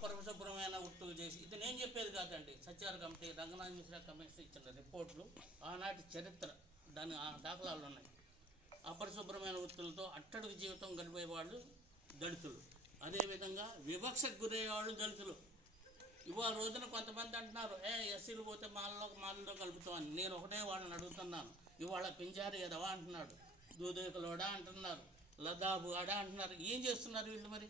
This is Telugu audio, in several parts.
అపరిశుభ్రమైన వృత్తులు చేసి, ఇది నేను చెప్పేది కాదండి, సత్యార కమిటీ, రంగనాథ మిశ్రా కమిటీ ఇచ్చిన రిపోర్ట్లు, ఆనాటి చరిత్ర, దాని దాఖలాలు ఉన్నాయి. అపరిశుభ్రమైన వృత్తులతో అట్టడుగు జీవితం గడిపే వాళ్ళు దళితులు, అదేవిధంగా వివక్షకు గురయ్యేవాళ్ళు దళితులు. ఇవాళ రోజున కొంతమంది అంటున్నారు, ఎస్సీలు పోతే మాలలో కలుపుతామని. నేను ఒకటే వాళ్ళని అడుగుతున్నాను, ఇవాళ పింజారి ఎదవా అంటున్నాడు, దూదేకులోడా అంటున్నారు, లదాబు అడా అంటున్నారు. ఏం చేస్తున్నారు వీళ్ళు? మరి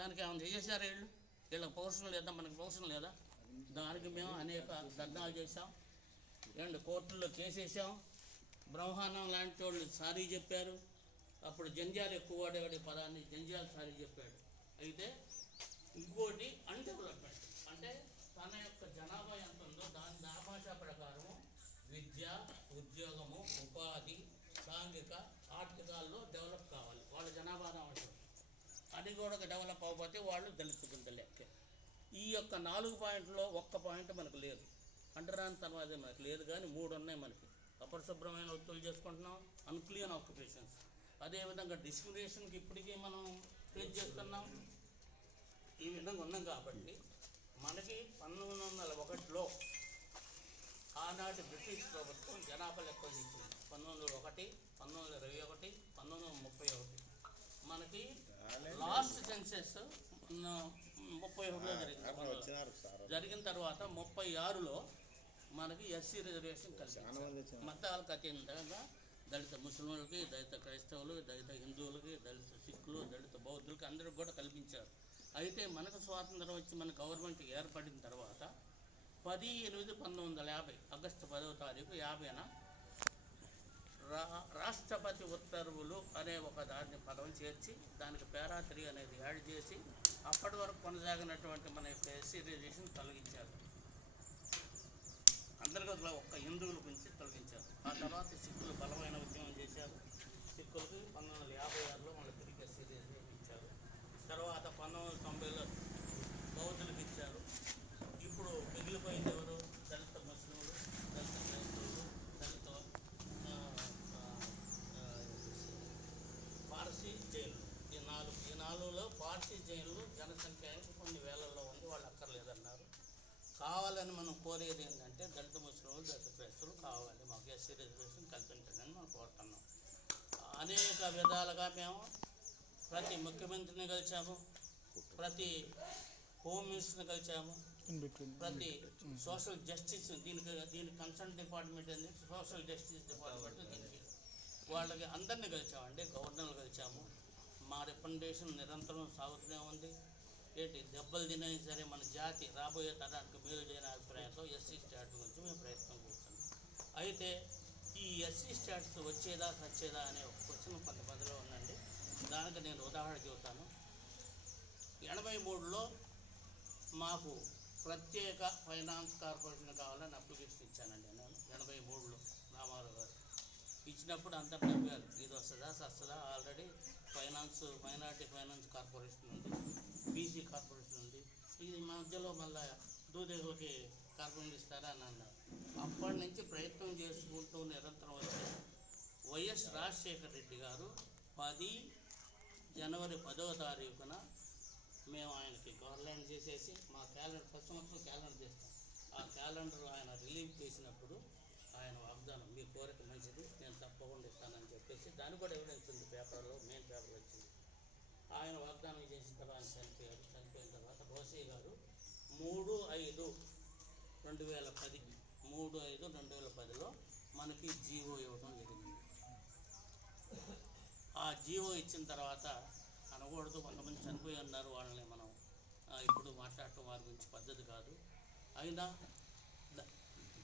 దానికి ఏమైనా చేశారు వీళ్ళు? వీళ్ళకి పౌరుషం లేదా? మనకి పౌరుషం లేదా? దానికి మేము అనేక ధర్నాలు చేశాం, కోర్టుల్లో కేసేసాం. బ్రహ్మాండం లాంటి వాళ్ళు సారీ చెప్పారు. అప్పుడు జంజాలు ఎక్కువ వాడేవాడి పదాన్ని జంజాలు సారీ చెప్పాడు. అయితే ఇంకోటి అన్డెవలప్మెంట్, అంటే తన యొక్క జనాభా ఎంత ఉందో దాని భాషా ప్రకారము విద్య, ఉద్యోగము, ఉపాధి, సాంఘిక, ఆర్థికాల్లో డెవలప్ కావాలి. వాళ్ళ జనాభా అవసరం. అది కూడా డెవలప్ అవ్వకపోతే వాళ్ళు దళిత కింద లెక్క. ఈ యొక్క 4 పాయింట్లో ఒక్క పాయింట్ మనకు లేదు. అంటరాని తర్వాత మనకు లేదు, కానీ 3 ఉన్నాయి మనకి. అపరిశుభ్రమైన వృత్తులు చేసుకుంటున్నాం, అన్క్లీన్ ఆక్యుపేషన్స్. అదేవిధంగా డిస్క్రిమినేషన్కి ఇప్పటికీ మనం ఫేస్ చేస్తున్నాం. ఈ విధంగా ఉన్నాం కాబట్టి మనకి 1901లో ఆనాటి బ్రిటిష్ ప్రభుత్వం జనాభా లెక్కలు ఇచ్చింది. 1901, 1921, 1931. మనకి లాస్ట్ సెన్సెస్ 31లో జరిగిన తర్వాత 36లో మనకి ఎస్సీ రిజర్వేషన్ కల్పించారు. మతాలకు అతీతంగా దళిత ముస్లింలకి, దళిత క్రైస్తవులు, దళిత హిందువులకి, దళిత సిక్కులు, దళిత బౌద్ధులకి అందరికి కూడా కల్పించారు. అయితే మనకు స్వాతంత్రం వచ్చి మన గవర్నమెంట్ ఏర్పడిన తర్వాత 10/8/1950 ఆగస్టు 10వ తారీఖు 50న రాష్ట్రపతి ఉత్తర్వులు అనే ఒక దాన్ని పదం చేర్చి దానికి పారా 3 అనేది యాడ్ చేసి అప్పటి వరకు కొనసాగినటువంటి మన యొక్క ఎస్సీ రిజర్వేషన్ తొలగించారు. అంతర్గతంలో ఒక్క హిందువుల గురించి తొలగించారు. ఆ తర్వాత సిక్కులు బలమైన ఉద్యమం చేశారు. సిక్కులకి 1956లో మళ్ళీ తిరిగి ఎస్సీ రిజర్వేషన్ ఇచ్చారు. తర్వాత 1990లో బౌద్ధులకు ఇచ్చారు. ఇప్పుడు మిగిలిపోయింది ఎవరు? దళిత ముస్లింలు, దళిత క్రైస్తవులు, దళిత పార్సీ జైన్లు. ఈ 4లో పార్సీ జైన్లు జనసంఖ్య కొన్ని వేలల్లో ఉంది, వాళ్ళు అక్కర్లేదన్నారు. కావాలని మనం కోరేది ఏంటంటే దళిత ముస్లింలు, దళిత క్రైస్తవులు కావాలి, మాకు ఎస్సీ రిజర్వేషన్ కల్పించండి అని మనం కోరుతున్నాం. అనేక విధాలుగా మేము ప్రతి ముఖ్యమంత్రిని కలిసాము, ప్రతి హోమ్ మినిస్టర్ని కలిసాము, ప్రతి సోషల్ జస్టిస్ దీనికి కన్సర్న్ డిపార్ట్మెంట్ అనేది సోషల్ జస్టిస్ డిపార్ట్మెంట్, దీనికి వాళ్ళకి అందరినీ కలిసామండి. గవర్నర్లు కలిసాము. మా రికమెండేషన్ నిరంతరం సాగుతూనే ఉంది. దెబ్బలు తినేది సరే మన జాతి రాబోయే తరానికి మేలు చేయని అభిప్రాయంతో ఎస్సీ స్టాట్స్ గురించి మేము ప్రయత్నం చేస్తున్నాం. అయితే ఈ ఎస్సీ స్టాట్స్ వచ్చేదా సచ్చేదా అనే ఒక క్వశ్చన్ కొంతమందిలో ఉందండి. దానికి నేను ఉదాహరణ చెబుతాను. 83లో మాకు ప్రత్యేక ఫైనాన్స్ కార్పొరేషన్ కావాలని అప్లికేషన్ ఇచ్చానండి నేను. 83లో రామారావు గారు ఇచ్చినప్పుడు అందరు నవ్వారు, ఇది వస్తుందా ఆల్రెడీ మైనార్టీ ఫైనాన్స్ కార్పొరేషన్ ఉంది, బీసీ కార్పొరేషన్ ఉంది, ఇది మధ్యలో మళ్ళీ దూదేవులకి కార్పొరేషన్ ఇస్తారా అని అన్నారు. అప్పటి నుంచి ప్రయత్నం చేసుకుంటూ నిరంతరం వచ్చారు. వైఎస్ రాజశేఖర రెడ్డి గారు 10 జనవరి 10వ తారీఖున మేము ఆయనకి గవర్నమెంట్ చేసేసి మా క్యాలెండర్ ప్రతి సంవత్సరం క్యాలెండర్ చేస్తాం. ఆ క్యాలెండర్ ఆయన రిలీవ్ చేసినప్పుడు ఆయన వాగ్దానం, మీ కోరిక మంచిది, నేను తప్పకుండా ఇస్తానని చెప్పేసి, దాని కూడా ఎవిడెన్స్ ఉంది పేపర్లో, మెయిన్ పేపర్లో వచ్చింది. ఆయన వాగ్దానం చేసిన తర్వాత ఆయన చనిపోయాడు. చనిపోయిన తర్వాత రోసయ్య గారు 3/5/2010లో మనకి జీవో ఇవ్వడం జరిగింది. ఆ జీవో ఇచ్చిన తర్వాత అనకూడదు, కొంతమంది చనిపోయి ఉన్నారు, వాళ్ళని మనం ఇప్పుడు మాట్లాడటం వారి గురించి పద్ధతి కాదు. అయినా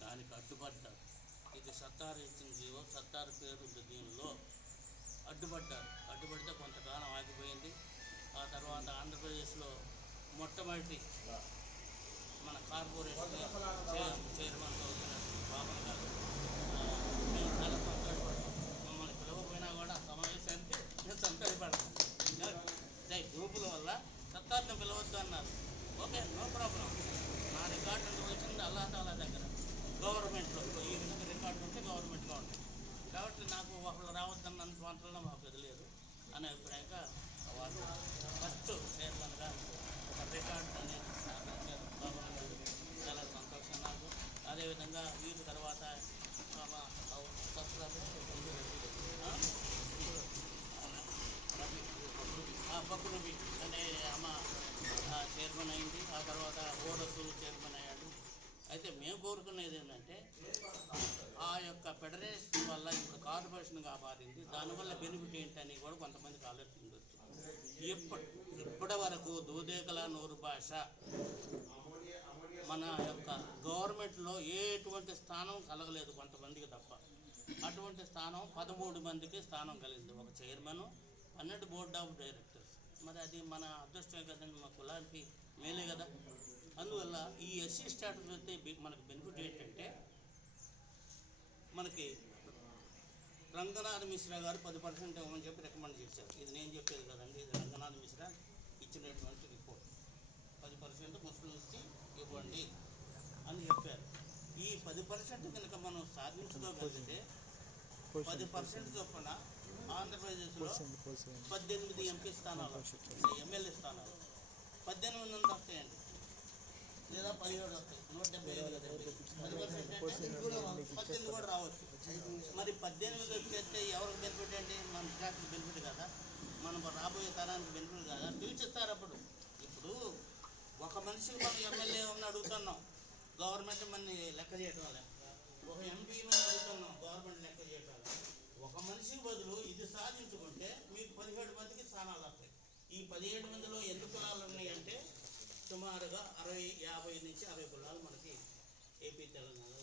దానికి అడ్డుపడ్డారు. ఇది సత్తారు ఇచ్చిన జీవో, సత్తారు పేరు ఉంది దీనిలో, అడ్డుపడితే కొంతకాలం ఆగిపోయింది. ఆ తర్వాత ఆంధ్రప్రదేశ్లో మొట్టమొదటి మన కార్పొరేషన్ చైర్మన్ బాబన్ గారు, మేము చాలా సంతోషపడతాం. మమ్మల్ని పిలవకపోయినా కూడా సమావేశానికి నేను సంతోషపడతాం. గ్రూపుల వల్ల సత్తారుని పిలవద్దు అన్నారు. Okay, no problem. నా రికార్డు వచ్చింది అల్లా తాలా దగ్గర, గవర్నమెంట్లో ఈ విధంగా రికార్డు ఉంటే గవర్నమెంట్లో ఉంటుంది. కాబట్టి నాకు ఒకళ్ళు రావద్దన్నంత మాత్రంలో మాకు ఎదులేదు అనే అభిప్రాయంగా వాళ్ళు ఫస్ట్ చైర్మన్గా ఒక రికార్డు అనేది తర్వాత ఓడసు చైర్మన్ అయ్యాడు. అయితే మేము కోరుకునేది ఏంటంటే ఆ యొక్క ఫెడరేషన్ వల్ల ఇప్పుడు కార్పొరేషన్గా మారింది, దానివల్ల బెనిఫిట్ ఏంటని కూడా కొంతమందికి ఆలోచన ఉండొచ్చు. ఇప్పటి వరకు దూదేకల నూరు భాష మన యొక్క గవర్నమెంట్లో ఎటువంటి స్థానం కలగలేదు, కొంతమందికి తప్ప. అటువంటి స్థానం 13 మందికి స్థానం కలిగింది, ఒక చైర్మన్, 12 బోర్డ్ ఆఫ్ డైరెక్టర్స్. మరి అది మన అదృష్టమే కదండి, మా కులానికి మేలే కదా. అందువల్ల ఈ ఎస్సీ స్టాటస్ అయితే మనకు బెనిఫిట్ ఏంటంటే, మనకి రంగనాథ్ మిశ్రా గారు 10% ఇవ్వమని చెప్పి రికమెండ్ చేశారు. ఇది నేను చెప్పేది కదండి, ఇది రంగనాథ్ మిశ్రా ఇచ్చినటువంటి రిపోర్ట్. 10% ముస్లిమ్స్కి ఇవ్వండి అని చెప్పారు. ఈ 10% కనుక మనం సాధించుకోగలిగితే 10% చొప్పున ఆంధ్రప్రదేశ్లో 18 ఎంపీ స్థానాలు, ఎమ్మెల్యే స్థానాలు 18 నుండి వస్తాయండి, లేదా 17 వస్తాయి. 175 18 కూడా రావచ్చు. మరి 18 వచ్చేస్తే ఎవరికి బెనిఫిట్ అండి? మన స్టాట్కి బెనిఫిట్ కదా, మనం రాబోయే తరానికి బెనిఫిట్ కదా, పిలిచిస్తారు. అప్పుడు ఇప్పుడు ఒక మనిషికి మనం ఎమ్మెల్యే అని అడుగుతున్నాం, గవర్నమెంట్ మనని లెక్క చేయటం వల్ల. ఒక ఎంపీ మనం అడుగుతున్నాం, గవర్నమెంట్ లెక్క చేయటం వల్ల. ఒక మనిషికి బదులు ఇది సాధించుకుంటే మీకు 17 మందికి స్థానాలు వస్తాయి. ఈ 17 మందిలో ఎన్ని కులాలు ఉన్నాయంటే సుమారుగా 50 నుంచి 60 కులాలు మనకి ఏపీ తెలంగాణలో